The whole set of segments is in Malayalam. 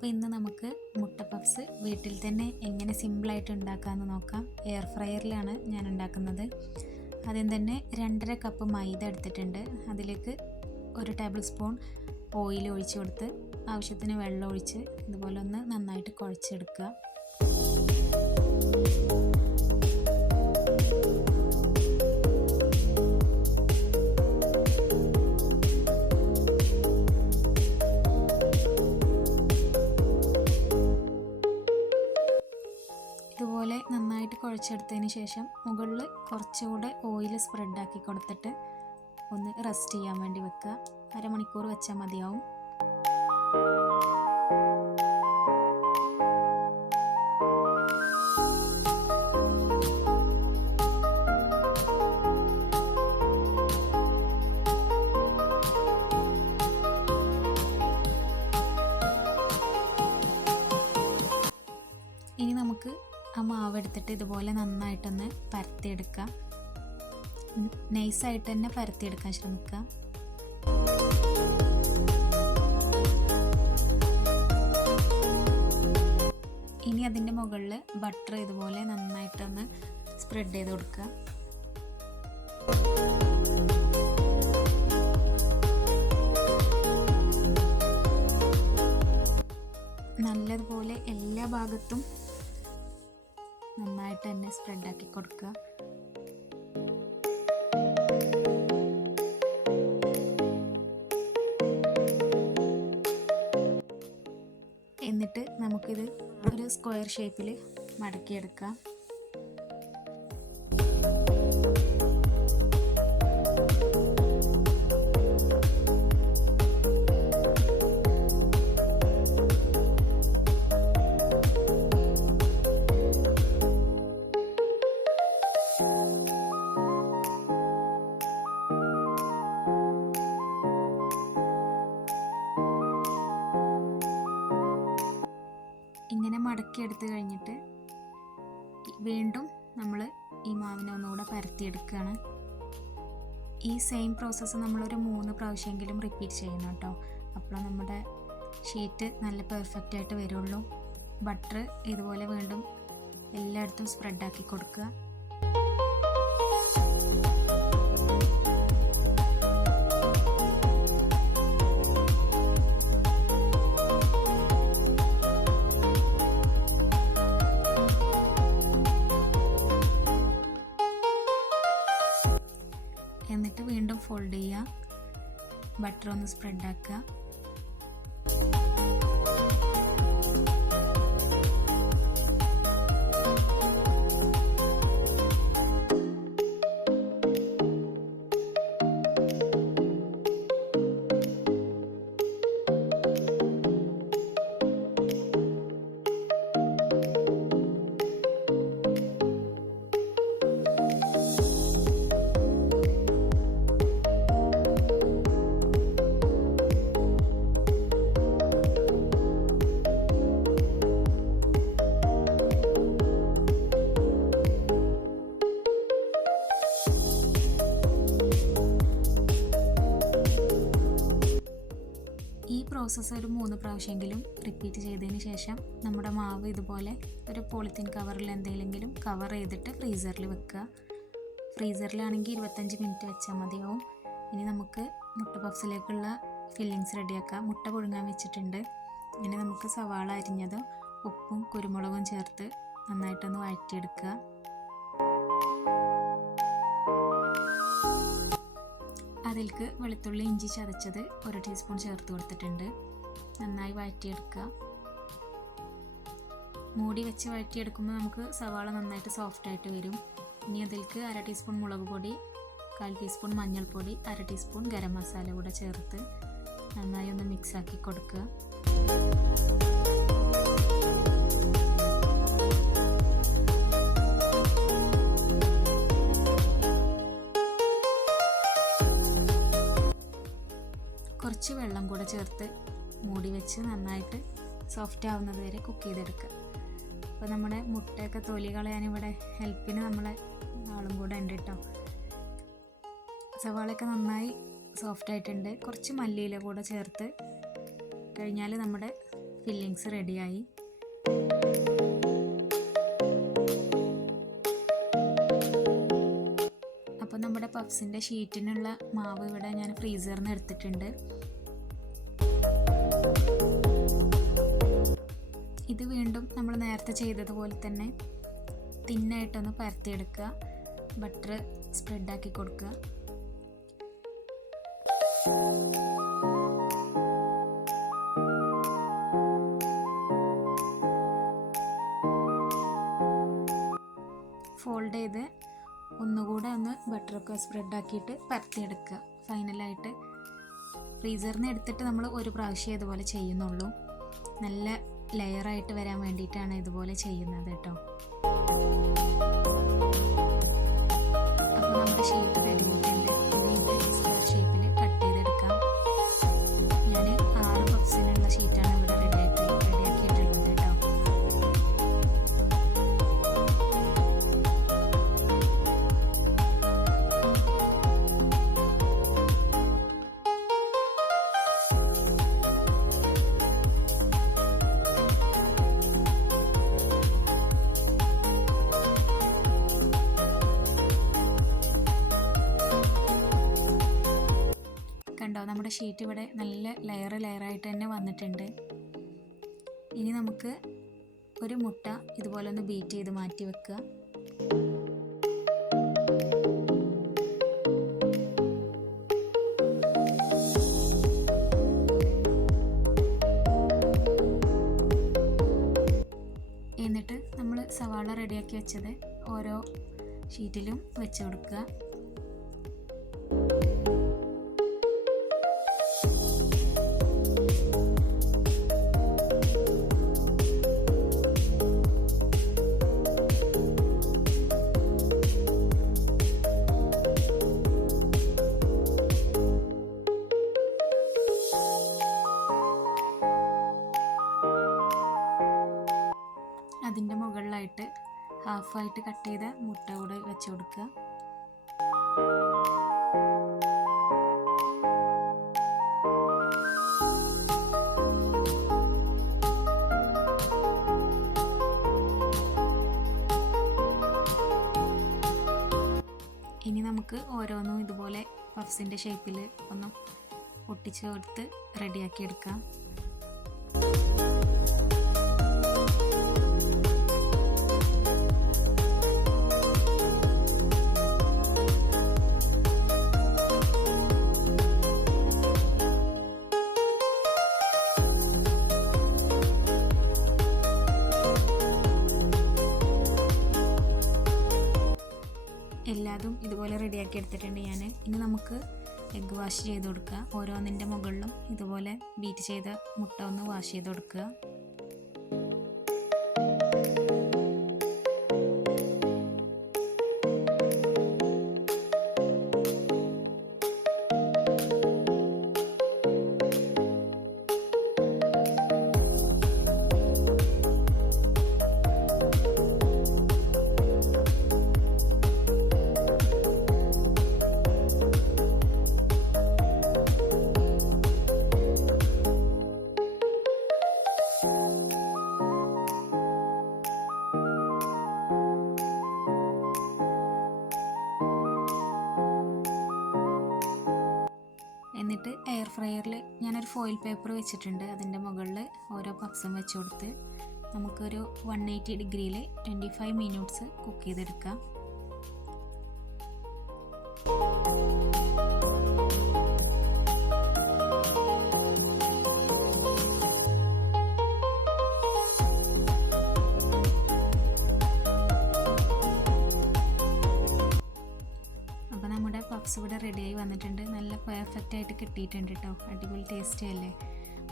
അപ്പോൾ ഇന്ന് നമുക്ക് മുട്ട പഫ്സ് വീട്ടിൽ തന്നെ എങ്ങനെ സിമ്പിളായിട്ട് ഉണ്ടാക്കാമെന്ന് നോക്കാം. എയർ ഫ്രയറിലാണ് ഞാൻ ഉണ്ടാക്കുന്നത്. ആദ്യം തന്നെ 2.5 കപ്പ് മൈദ എടുത്തിട്ടുണ്ട്. അതിലേക്ക് 1 ടേബിൾ സ്പൂൺ ഓയിൽ ഒഴിച്ച് കൊടുത്ത് ആവശ്യത്തിന് വെള്ളം ഒഴിച്ച് ഇതുപോലെ ഒന്ന് നന്നായിട്ട് കുഴച്ചെടുക്കുക. ഇതുപോലെ നന്നായിട്ട് കുഴച്ചെടുത്തതിന് ശേഷം മുകളിൽ കുറച്ചുകൂടെ ഓയിൽ സ്പ്രെഡാക്കി കൊടുത്തിട്ട് ഒന്ന് റെസ്റ്റ് ചെയ്യാൻ വേണ്ടി വെക്കുക. അരമണിക്കൂർ വെച്ചാൽ മതിയാവും. ഇനി നമുക്ക് ആ മാവ് എടുത്തിട്ട് ഇതുപോലെ നന്നായിട്ടൊന്ന് പരത്തിയെടുക്കാം. നൈസായിട്ട് തന്നെ പരത്തിയെടുക്കാൻ ശ്രമിക്കുക. ഇനി അതിൻ്റെ മുകളിൽ ബട്ടർ ഇതുപോലെ നന്നായിട്ടൊന്ന് സ്പ്രെഡ് ചെയ്ത് കൊടുക്കുക. നല്ലതുപോലെ എല്ലാ ഭാഗത്തും നന്നായിട്ട് തന്നെ സ്പ്രെഡാക്കി കൊടുക്കുക. എന്നിട്ട് നമുക്കിത് ഒരു സ്ക്വയർ ഷേപ്പിൽ മടക്കിയെടുക്കാം. ഇങ്ങനെ മടക്കിയെടുത്ത് കഴിഞ്ഞിട്ട് വീണ്ടും നമ്മൾ ഈ മാവിനെ ഒന്നുകൂടെ പരത്തിയെടുക്കുകയാണ്. ഈ സെയിം പ്രോസസ്സ് നമ്മളൊരു 3 പ്രാവശ്യമെങ്കിലും റിപ്പീറ്റ് ചെയ്യണം കേട്ടോ. അപ്പോൾ നമ്മുടെ ഷീറ്റ് നല്ല പെർഫെക്റ്റ് ആയിട്ട് വരുള്ളൂ. ബട്ടർ ഇതുപോലെ വീണ്ടും എല്ലായിടത്തും സ്പ്രെഡാക്കി കൊടുക്കുക. എന്നിട്ട് വീണ്ടും ഫോൾഡ് ചെയ്യുക. ബട്ടർ ഒന്ന് സ്പ്രെഡാക്കുക. ഈ പ്രോസസ്സ് ഒരു 3 പ്രാവശ്യമെങ്കിലും റിപ്പീറ്റ് ചെയ്തതിന് ശേഷം നമ്മുടെ മാവ് ഇതുപോലെ ഒരു പോളിത്തീൻ കവറിൽ എന്തെങ്കിലും കവർ ചെയ്തിട്ട് ഫ്രീസറിൽ വെക്കുക. ഫ്രീസറിലാണെങ്കിൽ 25 മിനിറ്റ് വെച്ചാൽ മതിയാവും. ഇനി നമുക്ക് മുട്ട പഫ്സിലേക്കുള്ള ഫില്ലിങ്സ് റെഡിയാക്കാം. മുട്ട പുഴുങ്ങാൻ വെച്ചിട്ടുണ്ട്. ഇനി നമുക്ക് സവാള അരിഞ്ഞതും ഉപ്പും കുരുമുളകും ചേർത്ത് നന്നായിട്ടൊന്ന് വഴറ്റിയെടുക്കുക. അതിലേക്ക് വെളുത്തുള്ളി ഇഞ്ചി ചതച്ചത് 1 ടീസ്പൂൺ ചേർത്ത് കൊടുത്തിട്ടുണ്ട്. നന്നായി വഴറ്റിയെടുക്കുക. മൂടി വെച്ച് വഴറ്റിയെടുക്കുമ്പോൾ നമുക്ക് സവാള നന്നായിട്ട് സോഫ്റ്റായിട്ട് വരും. ഇനി അതിലേക്ക് 1/2 ടീസ്പൂൺ മുളക് പൊടി, 1/4 ടീസ്പൂൺ മഞ്ഞൾപ്പൊടി, 1/2 ടീസ്പൂൺ ഗരം മസാല കൂടെ ചേർത്ത് നന്നായി ഒന്ന് മിക്സാക്കി കൊടുക്കുക. കുറച്ച് വെള്ളം കൂടെ ചേർത്ത് മൂടി വെച്ച് നന്നായിട്ട് സോഫ്റ്റ് ആവുന്നത് വരെ കുക്ക് ചെയ്തെടുക്കുക. അപ്പോൾ നമ്മുടെ മുട്ടയൊക്കെ തൊലി കളയാനിവിടെ ഹെൽപ്പിന് നമ്മളെ ആളും കൂടെ ഉണ്ട് കേട്ടോ. സവാളയൊക്കെ നന്നായി സോഫ്റ്റ് ആയിട്ടുണ്ട്. കുറച്ച് മല്ലിയില കൂടെ ചേർത്ത് കഴിഞ്ഞാൽ നമ്മുടെ ഫില്ലിങ്സ് റെഡിയായി. അപ്പോൾ നമ്മുടെ പഫ്സിൻ്റെ ഷീറ്റിനുള്ള മാവ് ഇവിടെ ഞാൻ ഫ്രീസറിൽ നിന്ന് എടുത്തിട്ടുണ്ട്. ഇത് വീണ്ടും നമ്മൾ നേരത്തെ ചെയ്തതുപോലെ തന്നെ തിന്നായിട്ടൊന്ന് പരത്തിയെടുക്കുക. ബട്ടർ സ്പ്രെഡാക്കി കൊടുക്കുക. ഫോൾഡ് ചെയ്ത് ഒന്നുകൂടെ ഒന്ന് ബട്ടറൊക്കെ സ്പ്രെഡാക്കിയിട്ട് പരത്തിയെടുക്കുക. ഫൈനലായിട്ട് ഫ്രീസറിൽ നിന്ന് എടുത്തിട്ട് നമ്മൾ ഒരു പ്രാവശ്യം ഇതുപോലെ ചെയ്യുന്നുള്ളൂ. നല്ല ലെയറായിട്ട് വരാൻ വേണ്ടിയിട്ടാണ് ഇതുപോലെ ചെയ്യുന്നത് കേട്ടോ. അപ്പോൾ നമ്മുടെ ഷേപ്പ് റെഡി ആയിട്ടുണ്ട്. ഇനി ഇത് സ്ക്വയർ ഷേപ്പിൽ കട്ട് ചെയ്തെടുക്കാം. ഞാൻ 6 പഫ്സിനുള്ള ഷീറ്റാണ് ഇവിടെ റെഡിയാക്കിയിട്ടുള്ളത് കേട്ടോ. കണ്ടോ, നമ്മുടെ ഷീറ്റ് ഇവിടെ നല്ല ലെയറായിട്ട് തന്നെ വന്നിട്ടുണ്ട്. ഇനി നമുക്ക് ഒരു മുട്ട ഇതുപോലെ ഒന്ന് ബീറ്റ് ചെയ്ത് മാറ്റി വെക്കുക. എന്നിട്ട് നമ്മൾ സവാള റെഡിയാക്കി വെച്ചത് ഓരോ ഷീറ്റിലും വെച്ച് കൊടുക്കുക. അതിൻ്റെ മുകളിലായിട്ട് ഹാഫായിട്ട് കട്ട് ചെയ്ത മുട്ട കൂടെ വെച്ച് കൊടുക്കുക. ഇനി നമുക്ക് ഓരോന്നും ഇതുപോലെ പഫ്സിൻ്റെ ഷേപ്പിൽ ഒന്ന് ഒട്ടിച്ച് കൊടുത്ത് റെഡിയാക്കി എടുക്കാം. എല്ലാതും ഇതുപോലെ റെഡിയാക്കി എടുത്തിട്ടുണ്ട് ഞാൻ. ഇനി നമുക്ക് എഗ്ഗ് വാഷ് ചെയ്ത് കൊടുക്കുക. ഓരോന്നിൻ്റെ മുകളിലും ഇതുപോലെ ബീറ്റ് ചെയ്ത മുട്ട ഒന്ന് വാഷ് ചെയ്ത് കൊടുക്കുക. എന്നിട്ട് എയർ ഫ്രയറിൽ ഞാനൊരു ഫോയിൽ പേപ്പർ വെച്ചിട്ടുണ്ട്. അതിൻ്റെ മുകളിൽ ഓരോ പഫ്സും വെച്ച് കൊടുത്ത് നമുക്കൊരു 180 ഡിഗ്രിയിൽ 25 മിനിറ്റ്സ് കുക്ക് ചെയ്തെടുക്കാം. പഫ്സ് ഇവിടെ റെഡിയായി വന്നിട്ടുണ്ട്. നല്ല പെർഫെക്റ്റ് ആയിട്ട് കിട്ടിയിട്ടുണ്ട് കേട്ടോ. അടിപൊളി ടേസ്റ്റി അല്ലേ.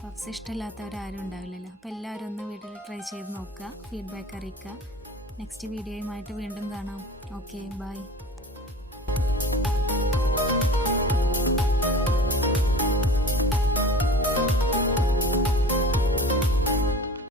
പഫ്സ് ഇഷ്ടമില്ലാത്തവരാരും ഉണ്ടാവില്ലല്ലോ. അപ്പോൾ എല്ലാവരും ഒന്ന് വീട്ടിൽ ട്രൈ ചെയ്ത് നോക്കുക, ഫീഡ്ബാക്ക് അറിയിക്കുക. നെക്സ്റ്റ് വീഡിയോയുമായിട്ട് വീണ്ടും കാണാം. Okay, by.